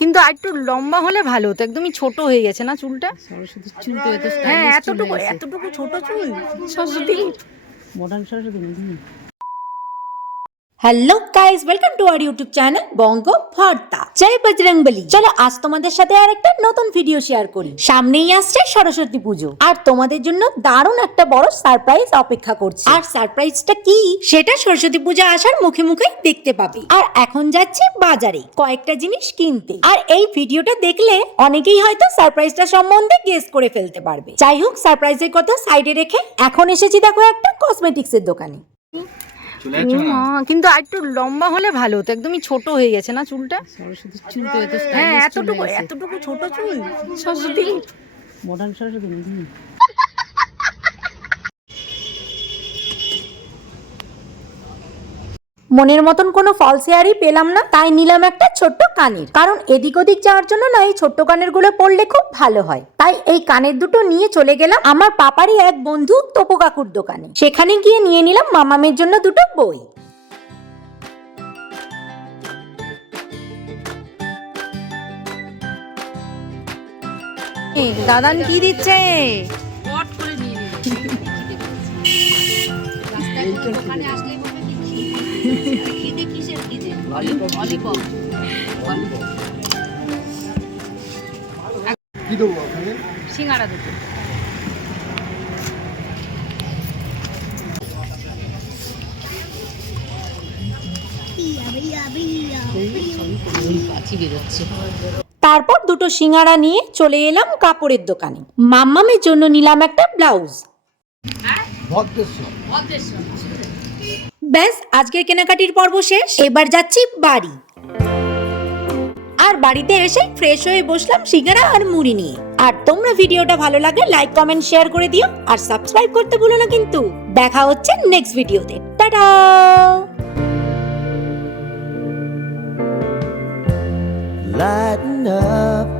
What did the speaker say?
কিন্তু আর একটু লম্বা হলে ভালো হতো। একদমই ছোট হয়ে গেছে না চুলটা? সরস্বতীর চুল তো এত হ্যাঁ এতটুকু এতটুকু ছোট চুল। Saraswati. Modern Saraswati hello guys welcome to our YouTube channel Bongo Bhorta জয় বজরংবলী চলো আজ তোমাদের সাথে আর একটা নতুন ভিডিও শেয়ার করি। সামনেই আসছে সরস্বতী পুজো। আর তোমাদের জন্য দারুণ একটা বড় সারপ্রাইজ অপেক্ষা করছে। আর সারপ্রাইজটা কি? সেটা সরস্বতী পূজা আসার মুখে মুখেই দেখতে পাবে। আর এখন যাচ্ছে বাজারে কয়েকটা জিনিস কিনতে। আর এই ভিডিওটা দেখলে অনেকেই হয়তো সারপ্রাইজটা সম্বন্ধে গেস করে ফেলতে পারবে। যাই হোক সারপ্রাইজের কথা সাইডে রেখে এখন এসেছি দেখো একটা কসমেটিক্সের দোকানে। কিন্তু আর একটু লম্বা হলে ভালো হতো। একদমই ছোট হয়ে গেছে না চুলটা? সরস্বতীর চুল তো এত হ্যাঁ এতটুকু এতটুকু ছোট চুল। সরস্বতী। মডার্ন সরস্বতী মনের মতন কোনো ফলস হেয়ারই পেলাম না তাই নিলাম একটা ছোট্ট কানের। কারণ এদিক ওদিক যাওয়ার জন্য না এই ছোট্ট কানেরগুলো পরলে খুব ভালো হয়। তাই এই কানের দুটো নিয়ে চলে গেলাম আমার পাপারই এক বন্ধু তোপো কাকুর দোকানে। সেখানে গিয়ে নিয়ে নিলাম মামামের জন্য দুটো বই। দাদান কি দিচ্ছে? পট করে নিয়ে খিদে কিসের খিদে ললিপপ কি দেবো ওখানে সিঙ্গারা দুটো তারপর দুটো সিঙ্গারা নিয়ে চলে এলাম কাপড়ের দোকানে। মাম্মামের জন্য নিলাম একটা ব্লাউজ। ব্যাস, আজকের কেনাকাটির পর্ব শেষ। এবার যাচ্ছি বাড়ি। আর বাড়িতে এসে ফ্রেশ হয়ে বসলাম সিঙ্গারা আর মুড়ি নিয়ে। আর তোমরা ভিডিওটা ভালো লাগলে লাইক কমেন্ট শেয়ার করে দিও। আর সাবস্ক্রাইব করতে ভুলো না কিন্তু। দেখা হচ্ছে নেক্সট ভিডিওতে। টাটা! Lighten up